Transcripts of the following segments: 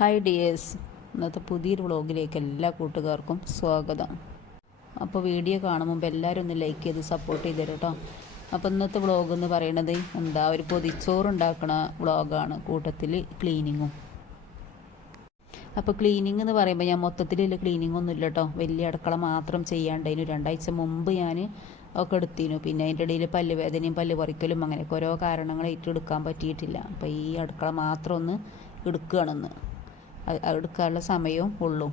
Hi dears, ഇന്നത്തെ പുതിയൊരു വ്ളോഗിലേക്ക് എല്ലാ കൂട്ടുകാർക്കും സ്വാഗതം. അപ്പോൾ വീഡിയോ കാണും മുമ്പ് എല്ലാവരും ഒന്ന് ലൈക്ക് ചെയ്ത് സപ്പോർട്ട് ചെയ്ത് തരും കേട്ടോ. അപ്പോൾ ഇന്നത്തെ വ്ളോഗ് എന്ന് പറയുന്നത് ഒരു പൊതിച്ചോറുണ്ടാക്കണ വ്ളോഗാണ്, കൂട്ടത്തിൽ ക്ലീനിങ്ങും. അപ്പോൾ ക്ലീനിങ് എന്ന് പറയുമ്പോൾ ഞാൻ മൊത്തത്തിലുള്ള ക്ലീനിങ് ഒന്നും ഇല്ല കേട്ടോ, വലിയ അടുക്കള മാത്രം ചെയ്യാണ്ടായിരുന്നു. 2 ആഴ്ച മുമ്പ് ഞാൻ ഒക്കെ എടുത്തിരുന്നു. പിന്നെ അതിൻ്റെ ഇടയിൽ പല്ലുവേദനയും പല്ല് പറിക്കലും അങ്ങനെയൊക്കെ ഓരോ കാരണങ്ങളായിട്ട് എടുക്കാൻ പറ്റിയിട്ടില്ല. അപ്പോൾ ഈ അടുക്കള മാത്രം ഒന്ന് എടുക്കുകയാണെന്ന്, എടുക്കാനുള്ള സമയവും ഉള്ളൂ.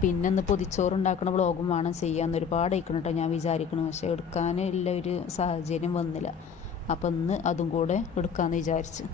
പിന്നെ ഒന്ന് പൊതിച്ചോറുണ്ടാക്കണ വ്ളോഗും വേണം ചെയ്യാമെന്ന് ഒരുപാട് അയക്കണം കേട്ടോ ഞാൻ വിചാരിക്കണം. പക്ഷേ എടുക്കാനുള്ള ഒരു സാഹചര്യം വന്നില്ല. അപ്പം ഇന്ന് അതും കൂടെ എടുക്കാമെന്ന് വിചാരിച്ച്.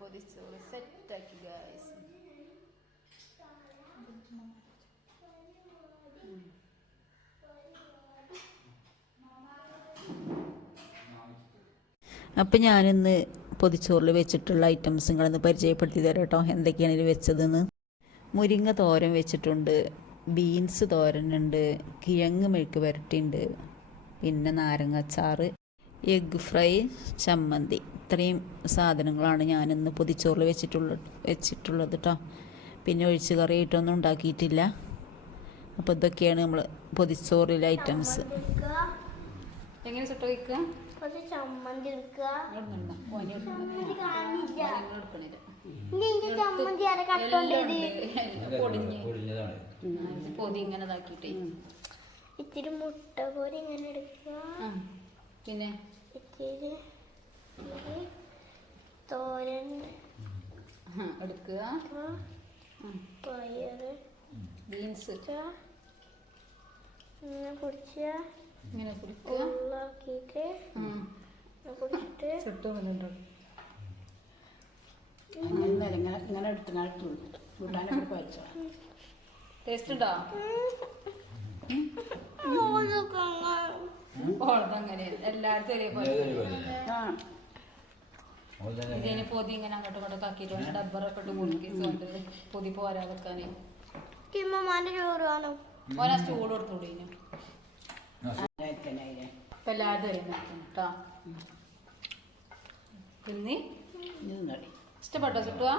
പൊതിച്ചോറ് സെറ്റാക്കി ഗായ്സ്. അപ്പം ഞാനിന്ന് പൊതിച്ചോറിൽ വെച്ചിട്ടുള്ള ഐറ്റംസ് നിങ്ങളൊന്ന് പരിചയപ്പെടുത്തി തരാം കേട്ടോ, എന്തൊക്കെയാണ് ഇതിൽ വെച്ചതെന്ന്. മുരിങ്ങ തോരൻ വെച്ചിട്ടുണ്ട്, ബീൻസ് തോരനുണ്ട്, കിഴങ്ങ് മെഴുക്ക് പുരട്ടിയുണ്ട്, പിന്നെ നാരങ്ങാച്ചാറ്, എഗ് ഫ്രൈ, ചമ്മന്തി. ഇത്രയും സാധനങ്ങളാണ് ഞാനിന്ന് പൊതിച്ചോറിൽ വെച്ചിട്ടുള്ളത് കേട്ടോ. പിന്നെ ഒഴിച്ച് കറിയായിട്ടൊന്നും ഉണ്ടാക്കിയിട്ടില്ല. അപ്പോൾ ഇതൊക്കെയാണ് നമ്മൾ പൊതിച്ചോറിലെ ഐറ്റംസ്. എങ്ങനെ ചുട്ട വയ്ക്കുക? പൊതി ഇങ്ങനെ ഇതാക്കിയിട്ടേ ഇത്തിരി മുട്ട പോലെ ഇങ്ങനെ എടുക്കുക. പിന്നെ ഇത്തിരി തോരൻ എടുക്കുക, പയറ്, ബീൻസ് ഇങ്ങനെ പൊടിച്ച ഇങ്ങനെ പിടിക്കുക, ഉള്ളാക്കിയിട്ട് പൊടിച്ചിട്ട് ഇങ്ങനെ എടുത്ത് കൂട്ടാനൊക്കെ കുഴച്ചോ. ടേസ്റ്റ് ഉണ്ടോ? അങ്ങനെ എല്ലായിടത്തും ഒരേപോലെ. ഇതിന് പൊതി ഇങ്ങനെ അങ്ങോട്ടും ഇങ്ങോട്ടൊക്കെ ആക്കിയിട്ട് ഡബ്ബറൊക്കെ ഇട്ട് മുറുക്കിച്ചുകൊണ്ട് പൊതി പോരാ വെക്കാനേ. ചോറ് വേണം. ഓരോ സ്റ്റൂൾ കൊടുത്തുകൂടി ഇപ്പൊ എല്ലാവരും കേട്ടോ. പിന്നെ ഇഷ്ടപ്പെട്ടോ ചുട്ടുവാ?